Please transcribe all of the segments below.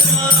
Jai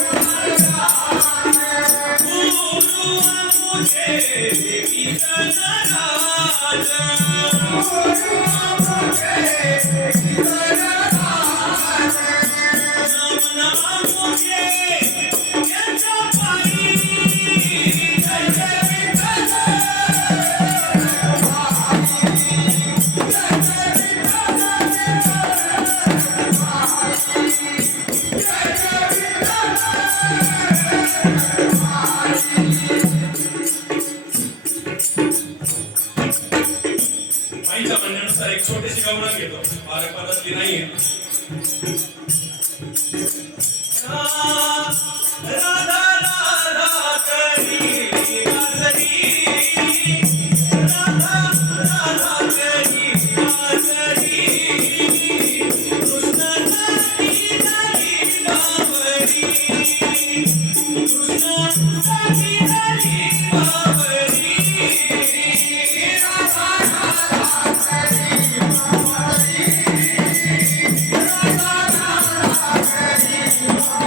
Yeah. स्वतःची गमनात घेतो. पारंपरिक नाहीये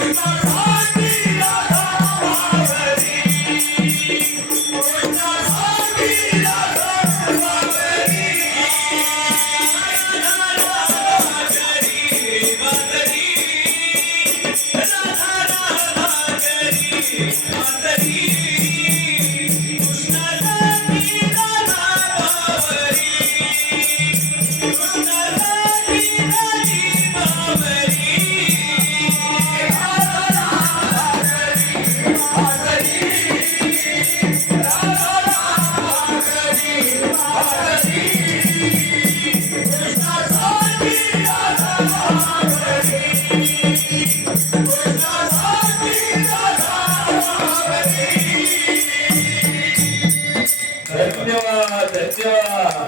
Thank you.